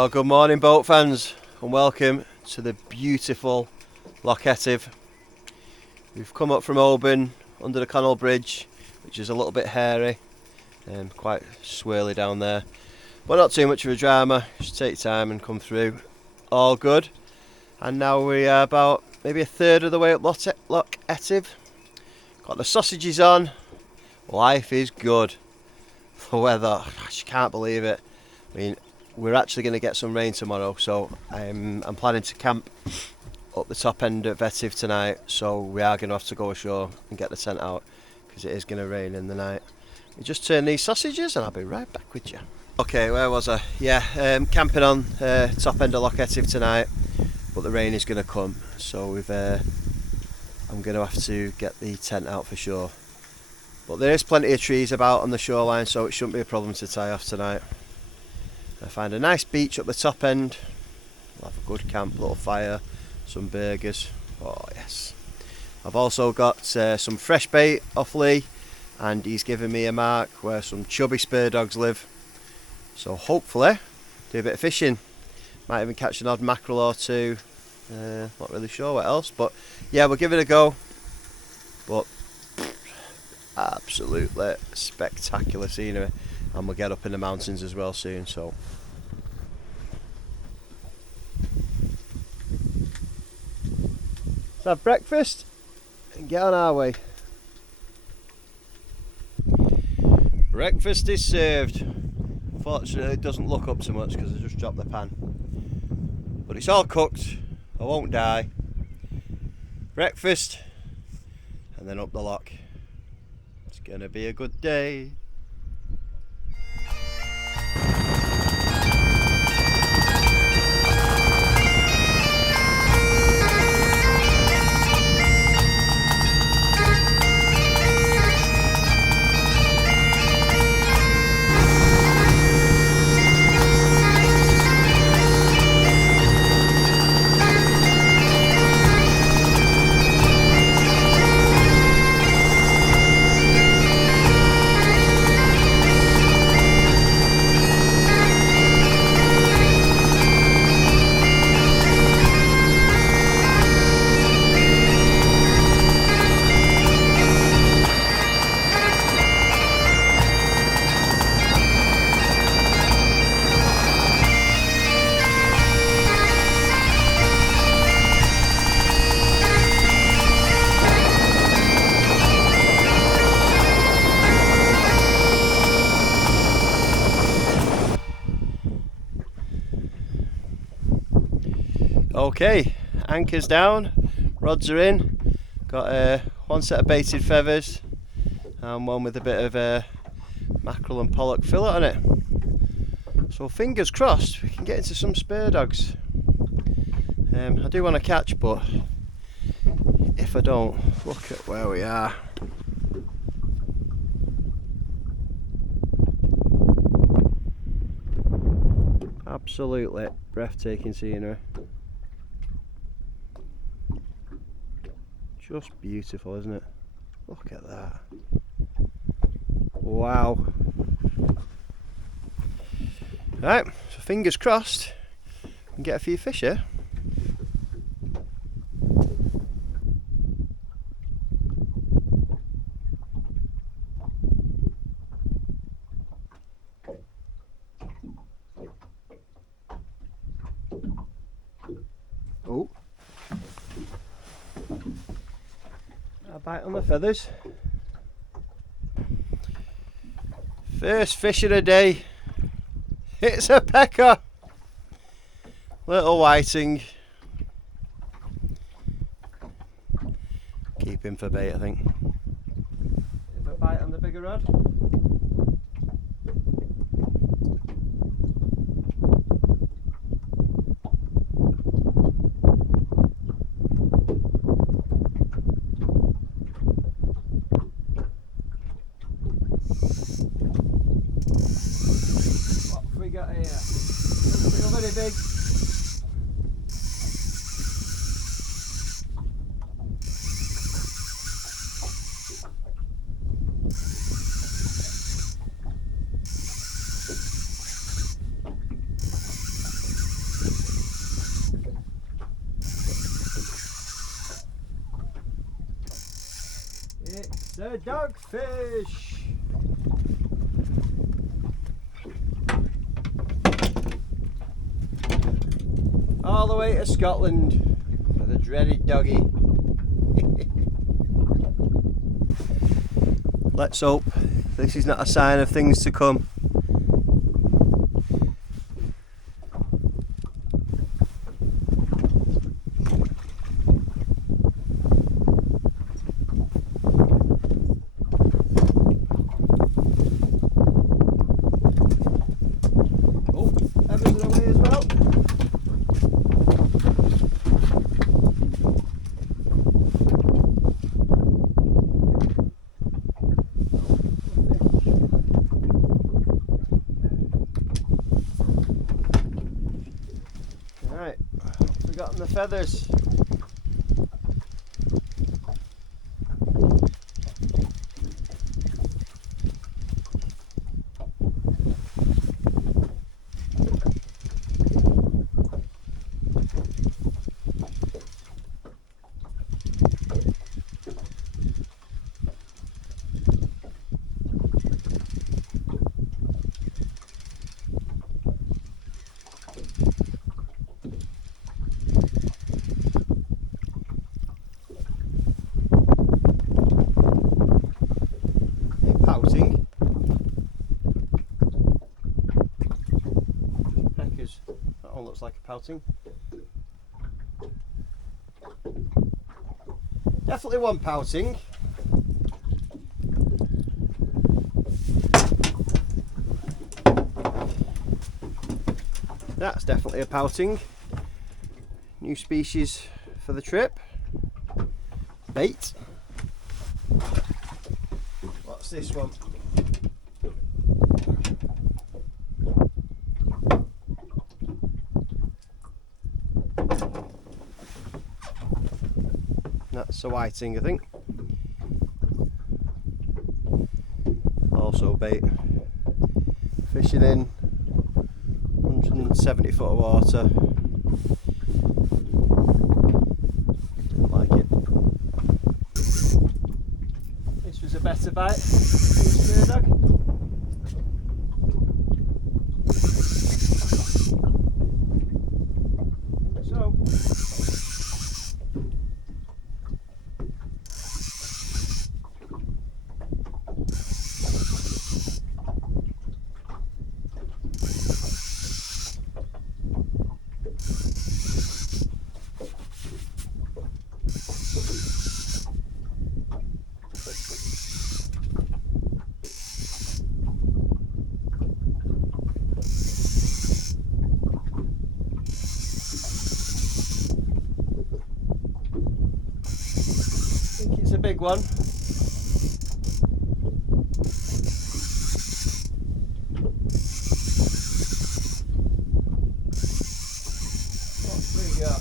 Well, good morning boat fans and welcome to the beautiful Loch Etive. We've come up from Oban under the canal bridge, which is a little bit hairy and quite swirly down there, but not too much of a drama. Just take time and come through, all good. And now we are about maybe a third of the way up Loch Etive. Got the sausages on. Life is good. The weather, I just can't believe it. I mean, we're actually going to get some rain tomorrow, so I'm planning to camp up the top end of Etive tonight, so we are going to have to go ashore and get the tent out because it is going to rain in the night. We just turn these sausages and I'll be right back with you. Okay, where was I? Yeah, camping on top end of Loch Etive tonight, but the rain is going to come, so I'm going to have to get the tent out for sure. But there is plenty of trees about on the shoreline, so it shouldn't be a problem to tie off tonight. I find a nice beach up the top end. We'll have a good camp, little fire, some burgers. Oh yes. I've also got some fresh bait off Lee, and he's given me a mark where some chubby Spurdogs live. So hopefully do a bit of fishing. Might even catch an odd mackerel or two. Not really sure what else, but yeah, we'll give it a go. But absolutely spectacular scenery, and we'll get up in the mountains as well soon, so let's have breakfast and get on our way. Breakfast is served. Fortunately it doesn't look up too much because I just dropped the pan, but it's all cooked. I won't die. Breakfast and then up the loch. It's gonna be a good day. Okay, anchor's down, rods are in, got one set of baited feathers and one with a bit of mackerel and pollock fillet on it. So fingers crossed we can get into some Spurdogs. I do want to catch, but if I don't, look at where we are. Absolutely breathtaking scenery. Just beautiful, isn't it? Look at that. Wow. Right, so fingers crossed we can get a few fish here. Oh. A bite on the feathers. First fish of the day. It's a pecker. Little whiting. Keep him for bait, I think. If a bite on the bigger rod. Got here. Something very big. a dogfish. All the way to Scotland for the dreaded doggy. Let's hope this is not a sign of things to come. Oh, Evans away as well. Right, forgotten the feathers. Pouting. Heckers. That one looks like a pouting. Definitely one pouting. That's definitely a pouting. New species for the trip. Bait. What's this one? That's a whiting, I think. Also bait. Fishing in 170 foot of water. Didn't like it. This was a better bite. Spurdog. So. It's a big one. What we got?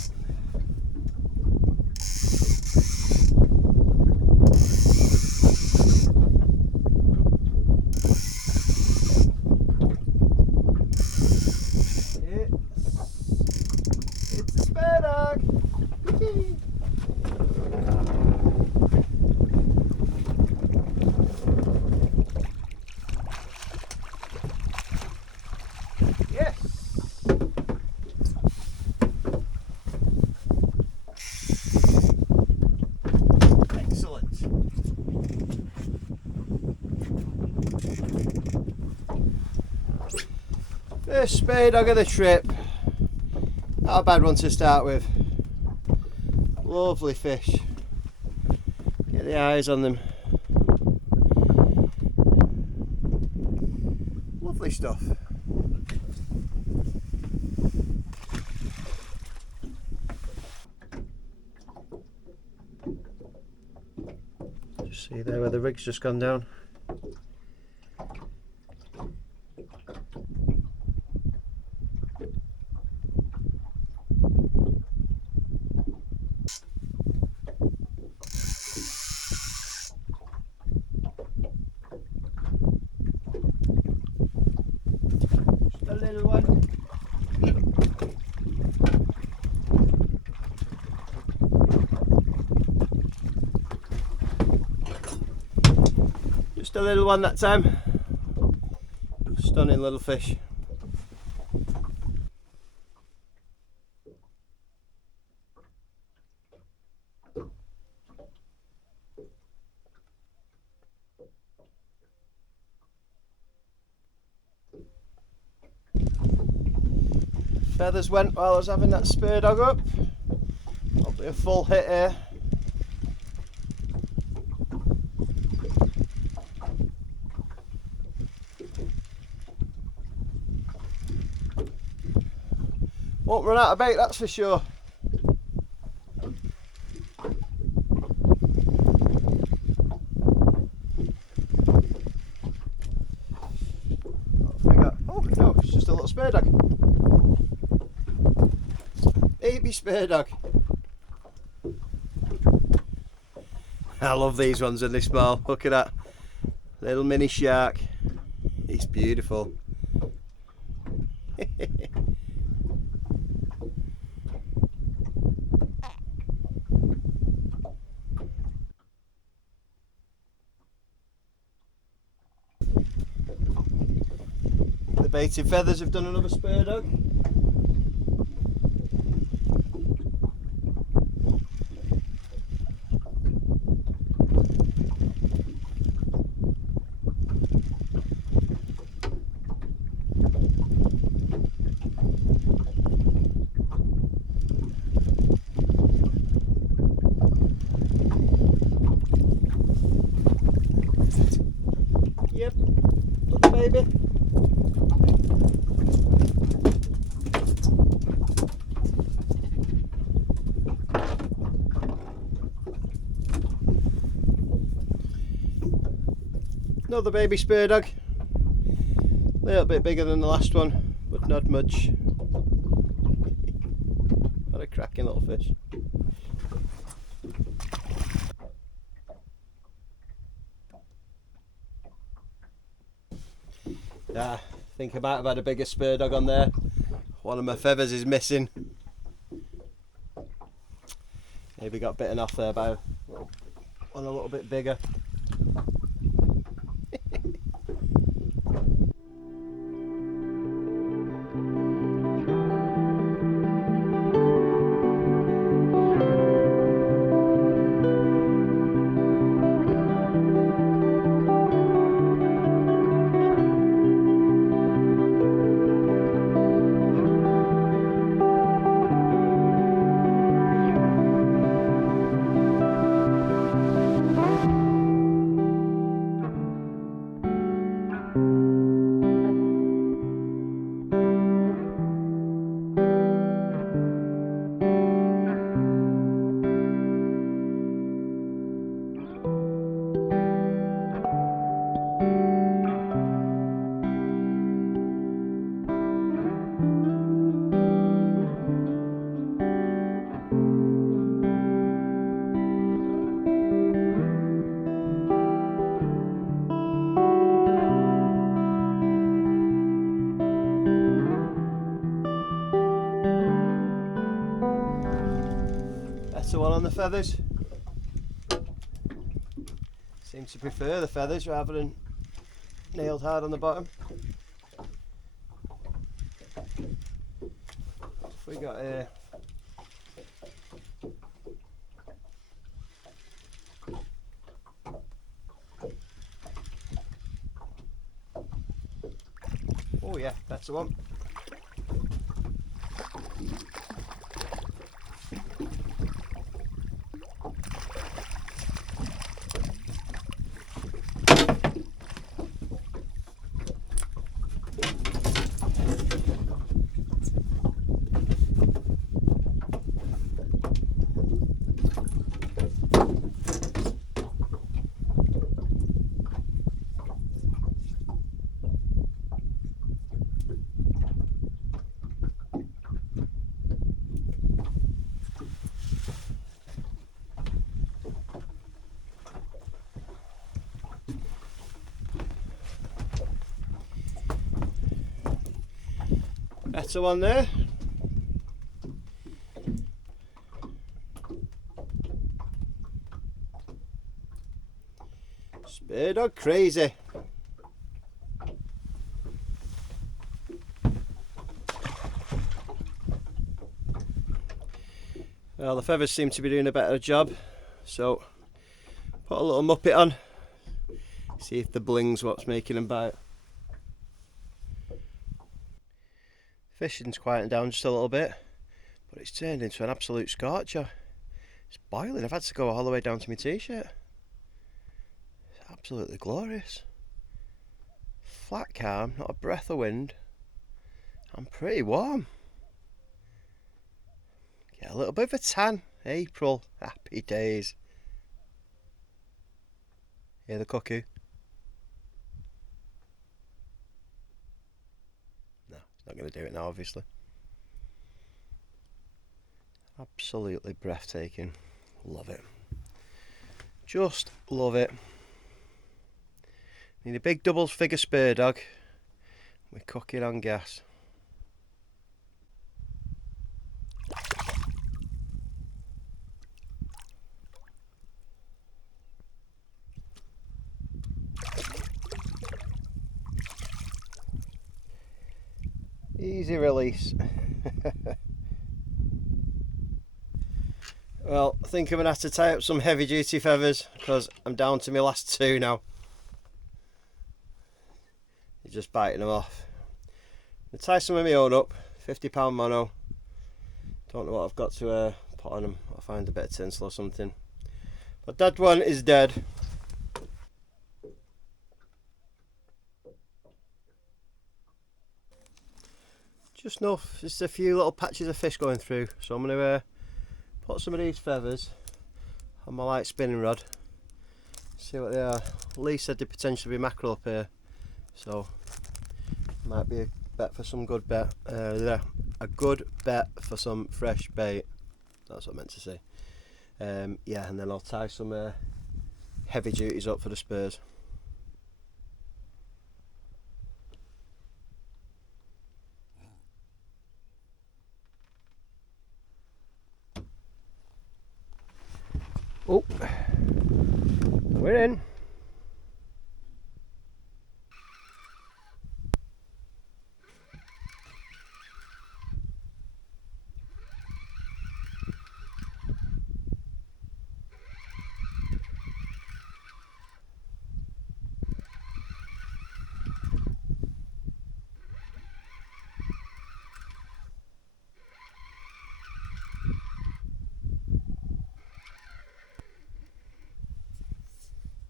It's a Spurdog. Yes. Excellent. First Spurdog of the trip. Not a bad one to start with. Lovely fish. Get the eyes on them. Lovely stuff. Just see there where the rig's just gone down. Just a little one. a little one that time. Stunning little fish. Feathers went while I was having that Spurdog up. That'll be a full hit here. Won't run out of bait, that's for sure. Oh no, it's just a little Spurdog. Baby Spurdog. I love these ones when they're small. Look at that little mini shark. It's beautiful. The baited feathers have done another Spurdog. Yep, little baby. Another baby Spurdog. A little bit bigger than the last one, but not much. What a cracking little fish. I think I might have had a bigger Spurdog on there. One of my feathers is missing. Maybe got bitten off there by one a little bit bigger. That's the one on the feathers. Seem to prefer the feathers rather than nailed hard on the bottom. What have we got here? Oh yeah, that's the one. That's the one there. Spurdog crazy. Well, the feathers seem to be doing a better job, so put a little muppet on, see if the bling's what's making them bite. Fishing's quieting down just a little bit, but it's turned into an absolute scorcher. It's boiling. I've had to go all the way down to my t-shirt. It's absolutely glorious. Flat calm, not a breath of wind. I'm pretty warm. Get a little bit of a tan. April, happy days. Hear the cuckoo? No, it's not going to do it now, obviously. Absolutely breathtaking. Love it. Just love it. Need a big double figure spurdog. We're cooking on gas. Easy release. Well, I think I'm going to have to tie up some heavy duty feathers because I'm down to my last two now. You're just biting them off. I'm going to tie some of my own up, £50 mono. Don't know what I've got to put on them. I'll find a bit of tinsel or something. But that one is dead. Just enough, just a few little patches of fish going through. So I'm going to put some of these feathers on my light spinning rod. See what they are. Lee said they potentially be mackerel up here. So might be a bet for some good bet. A good bet for some fresh bait. That's what I meant to say. Yeah, and then I'll tie some heavy duties up for the spurs. Oh, we're in.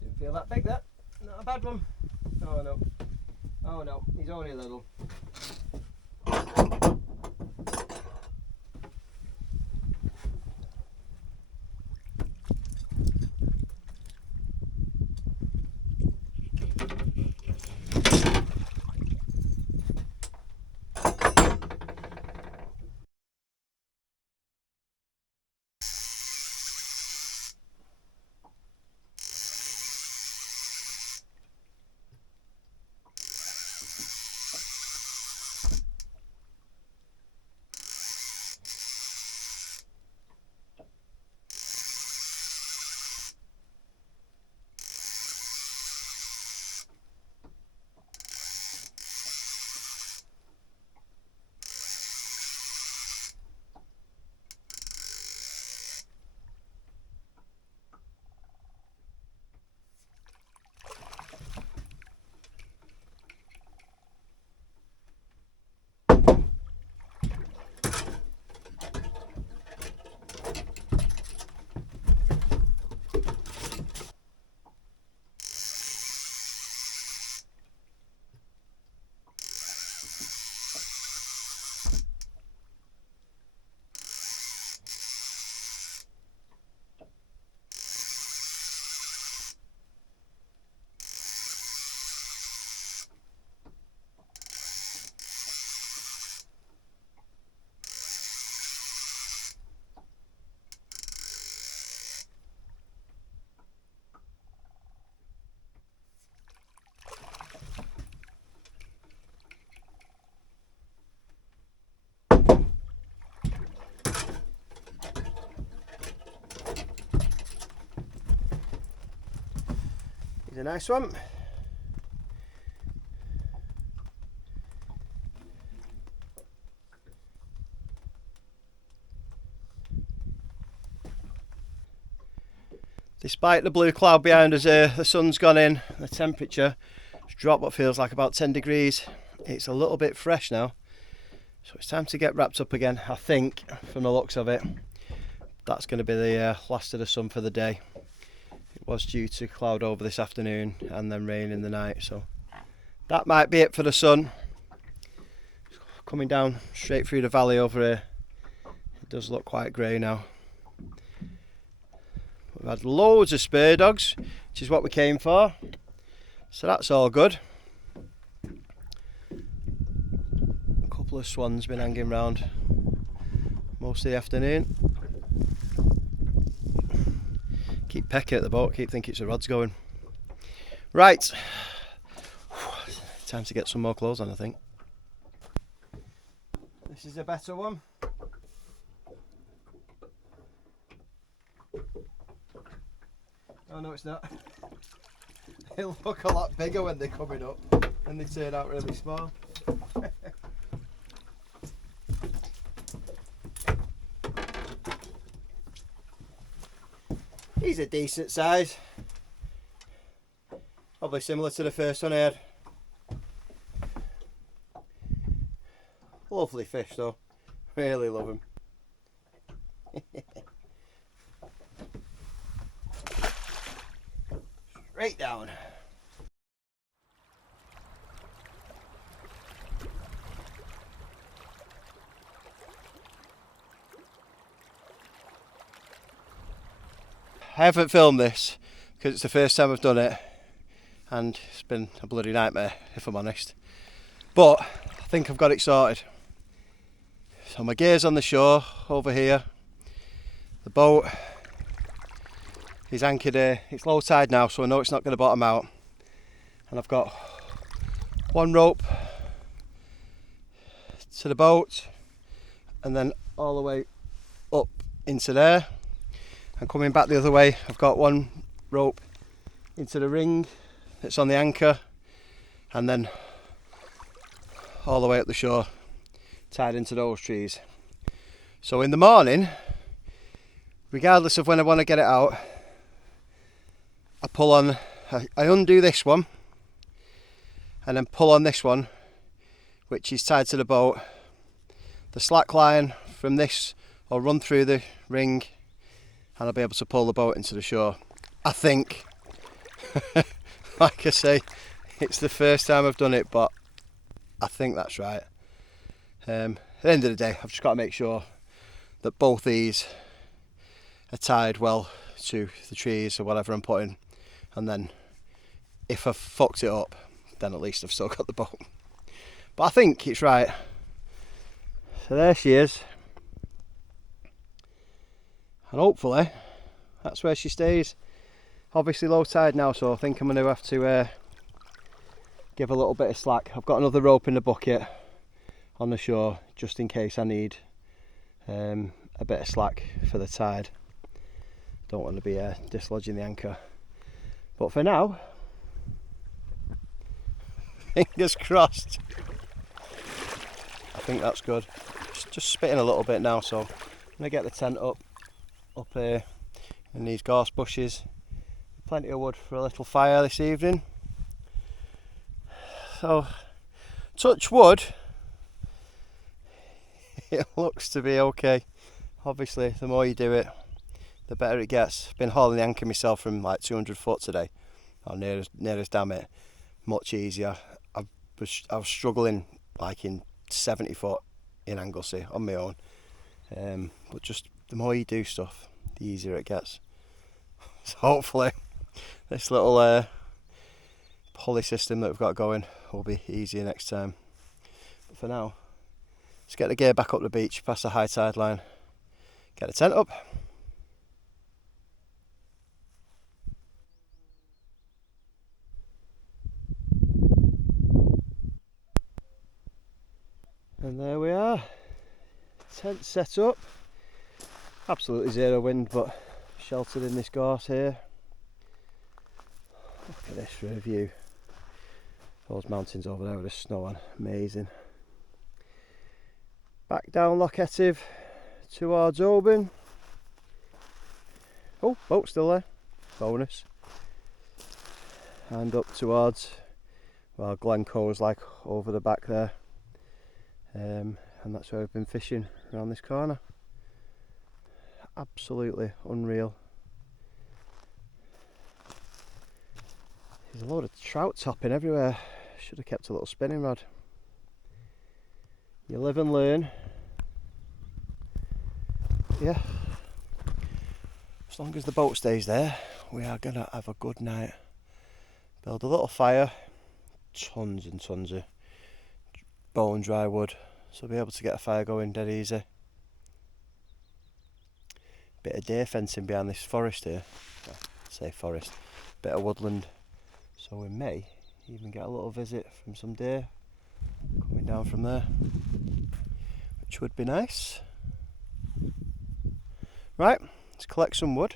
Didn't feel that big, that. Not a bad one. Oh no. Oh no, he's only a little. a nice one. Despite the blue cloud behind us here, the sun's gone in, the temperature has dropped what feels like about 10 degrees. It's a little bit fresh now, so it's time to get wrapped up again. I think, from the looks of it, that's going to be the last of the sun for the day. It was due to cloud over this afternoon and then rain in the night, so that might be it for the sun. Coming down straight through the valley over here, it does look quite grey now. We've had loads of Spurdogs, which is what we came for, so that's all good. A couple of swans been hanging around most of the afternoon. Keep pecking at the boat, keep thinking it's the rods going. Right, time to get some more clothes on, I think. This is a better one. Oh no, it's not. They look a lot bigger when they're coming up and they turn out really small. He's a decent size. Probably similar to the first one I had. Lovely fish though. Really love him. Straight down. I haven't filmed this because it's the first time I've done it and it's been a bloody nightmare if I'm honest, but I think I've got it sorted. So my gear's on the shore over here, the boat is anchored here, it's low tide now so I know it's not going to bottom out, and I've got one rope to the boat and then all the way up into there. And coming back the other way, I've got one rope into the ring that's on the anchor and then all the way up the shore, tied into those trees. So in the morning, regardless of when I want to get it out, I pull on, I undo this one and then pull on this one, which is tied to the boat. The slack line from this will run through the ring and I'll be able to pull the boat into the shore. I think. Like I say, it's the first time I've done it, but I think that's right. At the end of the day, I've just got to make sure that both these are tied well to the trees or whatever I'm putting, and then if I've fucked it up, then at least I've still got the boat. But I think it's right. So there she is. And hopefully that's where she stays. Obviously low tide now, so I think I'm going to have to give a little bit of slack. I've got another rope in the bucket on the shore just in case I need a bit of slack for the tide. Don't want to be dislodging the anchor. But for now, fingers crossed. I think that's good. Just spitting a little bit now, so I'm going to get the tent up here in these gorse bushes. Plenty of wood for a little fire this evening. So, touch wood, it looks to be okay. Obviously, the more you do it, the better it gets. Been hauling the anchor myself from like 200 foot today, or near as damn it. Much easier. I was struggling like in 70 foot in Anglesey on my own. But just the more you do stuff, the easier it gets. So hopefully this little pulley system that we've got going will be easier next time. But for now, let's get the gear back up the beach past the high tide line, get the tent up. And there we are, tent set up. Absolutely zero wind, but sheltered in this gorse here. at this for a view. Those mountains over there with the snow on, amazing. Back down Loch Etive towards Oban. Oh, boat's still there, bonus. And up towards, well, Glencoe's like over the back there. And that's where I've been fishing, around this corner. Absolutely unreal. There's a load of trout topping everywhere. Should have kept a little spinning rod. You live and learn. Yeah. As long as the boat stays there, we are gonna have a good night. Build a little fire, tons and tons of bone dry wood, so we'll be able to get a fire going dead easy. Bit of deer fencing behind this forest here. Well, I say forest, bit of woodland. So we may even get a little visit from some deer coming down from there, which would be nice. Right, let's collect some wood,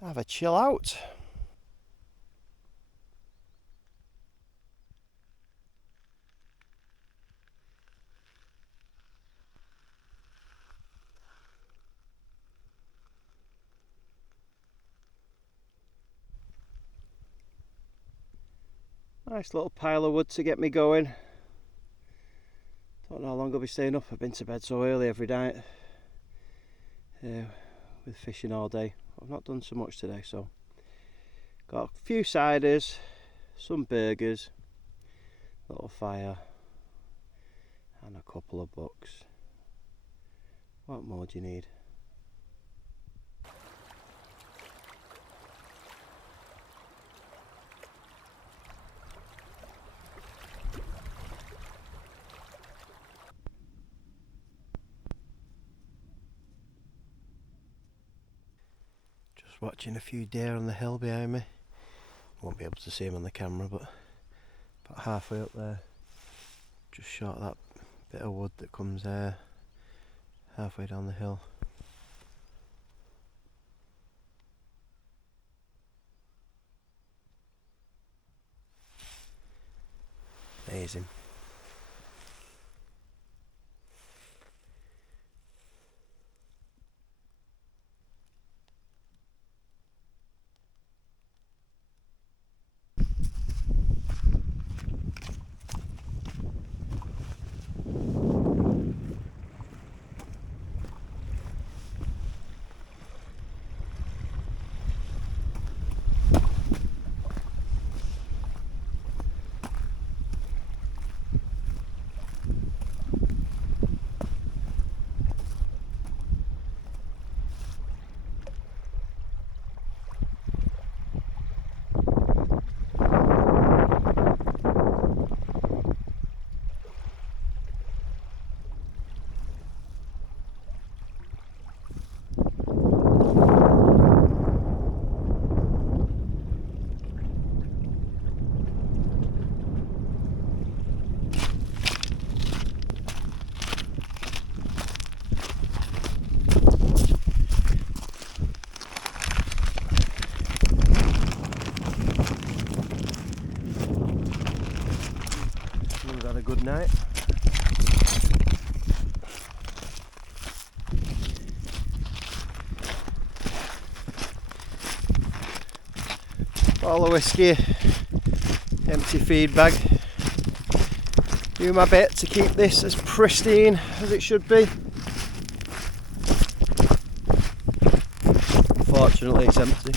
have a chill out. Nice little pile of wood to get me going. Don't know how long I'll be staying up. I've been to bed so early every night with fishing all day. I've not done so much today, so got a few ciders, some burgers, a little fire and a couple of books. What more do you need? Watching a few deer on the hill behind me. Won't be able to see them on the camera, but about halfway up there, just shot that bit of wood that comes halfway down the hill. Amazing. Good night. Bottle of whiskey, empty feed bag. Do my bit to keep this as pristine as it should be. Fortunately, it's empty.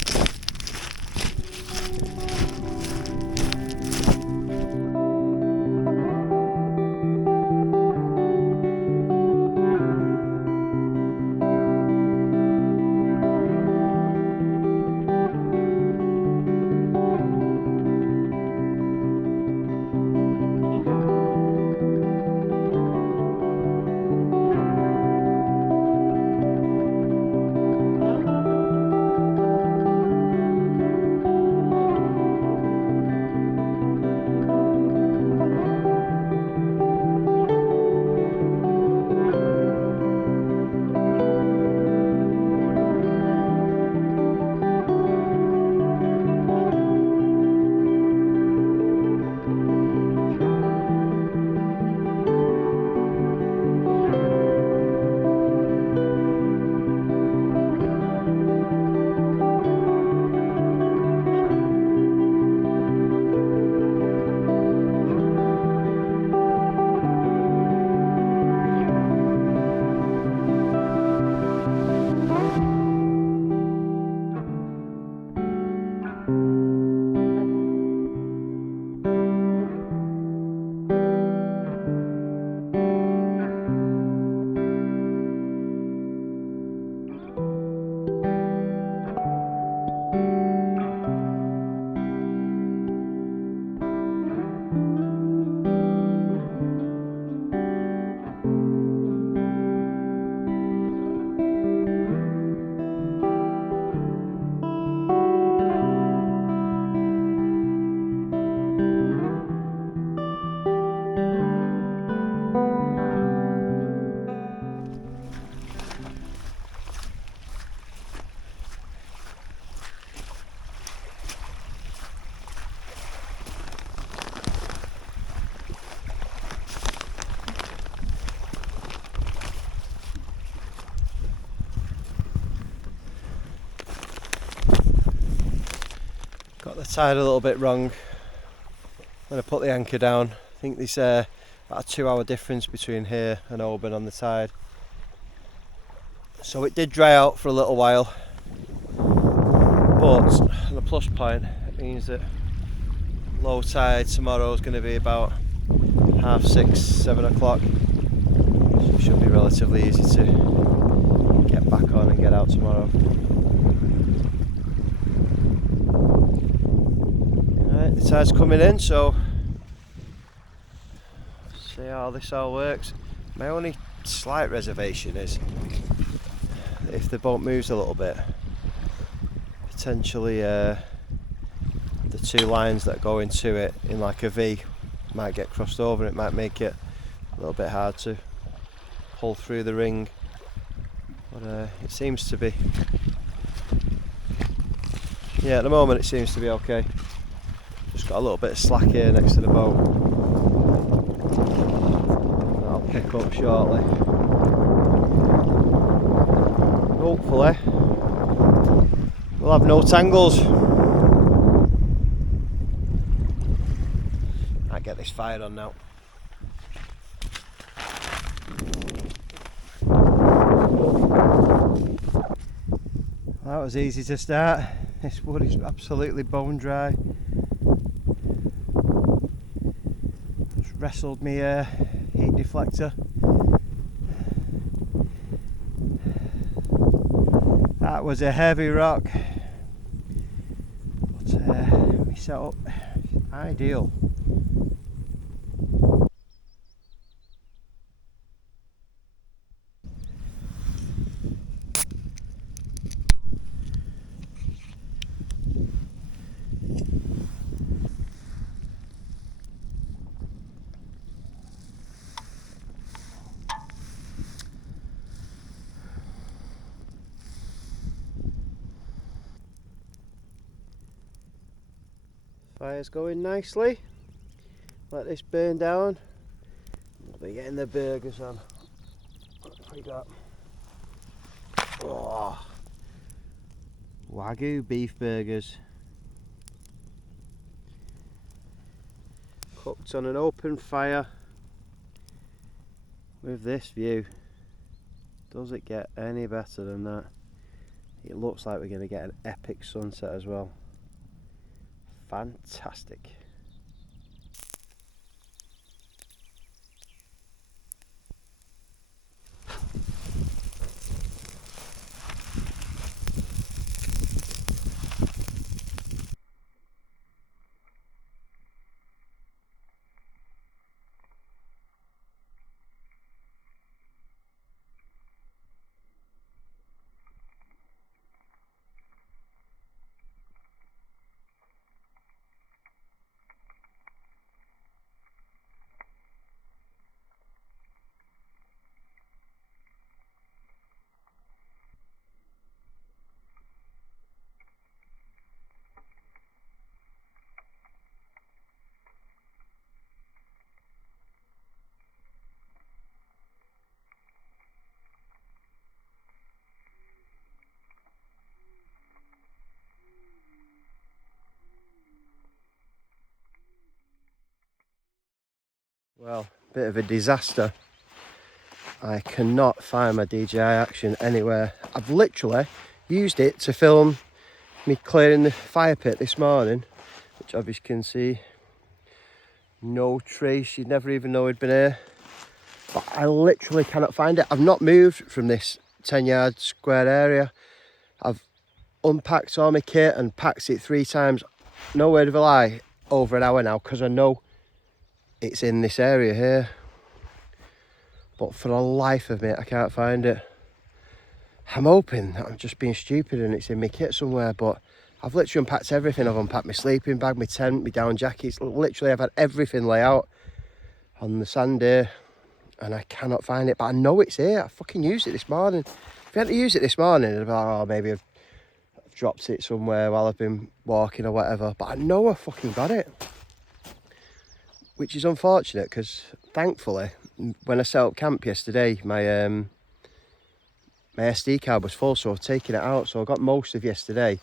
the tide a little bit wrong when I put the anchor down. I think there's about a 2-hour difference between here and Oban on the tide. So it did dry out for a little while, but on the plus point, it means that low tide tomorrow is going to be about 6:30, 7 o'clock. So it should be relatively easy to get back on and get out tomorrow. Right, the tide's coming in, so see how this all works. My only slight reservation is if the boat moves a little bit, potentially the two lines that go into it in like a V might get crossed over. It might make it a little bit hard to pull through the ring, but it seems to be, yeah, at the moment it seems to be okay. Just got a little bit of slack here next to the boat. That'll pick up shortly. Hopefully we'll have no tangles. I'll get this fired on now. That was easy to start. This wood is absolutely bone dry. Just wrestled me heat deflector. That was a heavy rock, but my setup ideal. Fire's going nicely. Let this burn down. We'll be getting the burgers on. What have we got? Oh, Wagyu beef burgers. Cooked on an open fire with this view. Does it get any better than that? It looks like we're going to get an epic sunset as well. Fantastic. Well, bit of a disaster. I cannot find my DJI action anywhere. I've literally used it to film me clearing the fire pit this morning, which obviously you can see no trace. You'd never even know it'd been here. But I literally cannot find it. I've not moved from this 10-yard square area. I've unpacked all my kit and packed it 3 times. No word of a lie, over an hour now, because I know it's in this area here. But for the life of me, I can't find it. I'm hoping that I'm just being stupid and it's in my kit somewhere, but I've literally unpacked everything. I've unpacked my sleeping bag, my tent, my down jackets. Literally, I've had everything lay out on the sand here, and I cannot find it. But I know it's here. I fucking used it this morning. If I hadn't used it this morning, I'd be like, oh, maybe I've dropped it somewhere while I've been walking or whatever. But I know I fucking got it, which is unfortunate because thankfully, when I set up camp yesterday, my SD card was full, so I've taken it out. So I got most of yesterday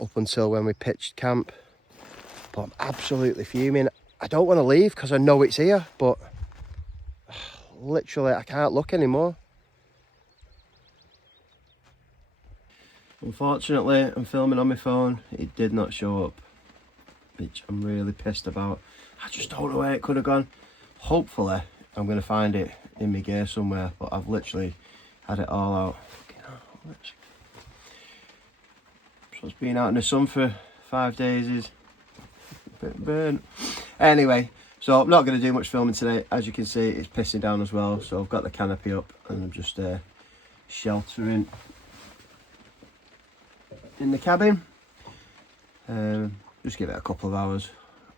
up until when we pitched camp. but I'm absolutely fuming. I don't want to leave because I know it's here, but literally I can't look anymore. Unfortunately, I'm filming on my phone. It did not show up, which I'm really pissed about. I just don't know where it could have gone. Hopefully, I'm going to find it in my gear somewhere, but I've literally had it all out. So it's been out in the sun for 5 days is a bit burnt. Anyway, so I'm not going to do much filming today. As you can see, it's pissing down as well, so I've got the canopy up and I'm just sheltering in the cabin. Just give it a couple of hours,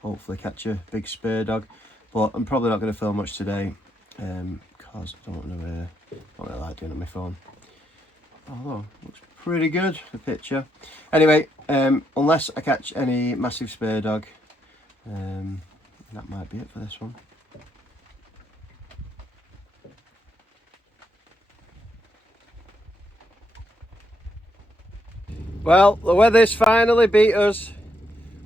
hopefully catch a big Spurdog, but I'm probably not going to film much today because I don't really like doing it on my phone, although it looks pretty good, the picture. Anyway, unless I catch any massive Spurdog, that might be it for this one. Well, the weather's finally beat us.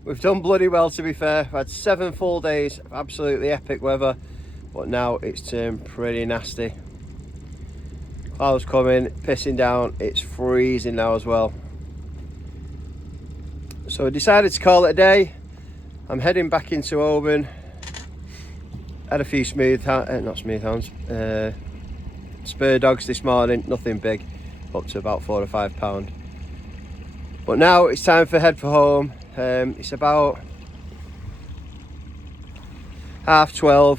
We've done bloody well, to be fair. I've had 7 full days of absolutely epic weather, but now it's turned pretty nasty. Clouds coming, pissing down, it's freezing now as well. So I decided to call it a day. I'm heading back into Oban. Had a few Spurdogs this morning, nothing big, up to about 4 or 5 pound. But now it's time for head for home. It's about 12:30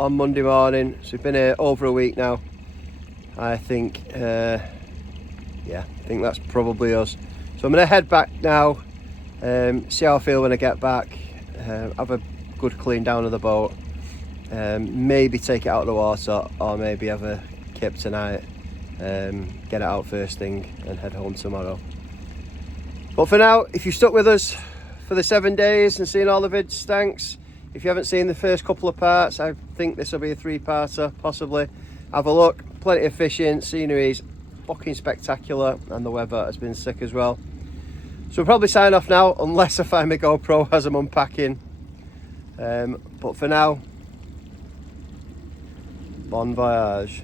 on Monday morning, so we've been here over a week now. I think, yeah, I think that's probably us. So I'm going to head back now, see how I feel when I get back, have a good clean down of the boat, maybe take it out of the water, or maybe have a kip tonight, get it out first thing and head home tomorrow. But for now, if you've stuck with us for the 7 days and seen all the vids, thanks. If you haven't seen the first couple of parts, I think this will be a 3-parter, possibly. Have a look, plenty of fishing, scenery's fucking spectacular, and the weather has been sick as well. So we'll probably sign off now, unless I find my GoPro as I'm unpacking. But for now, bon voyage.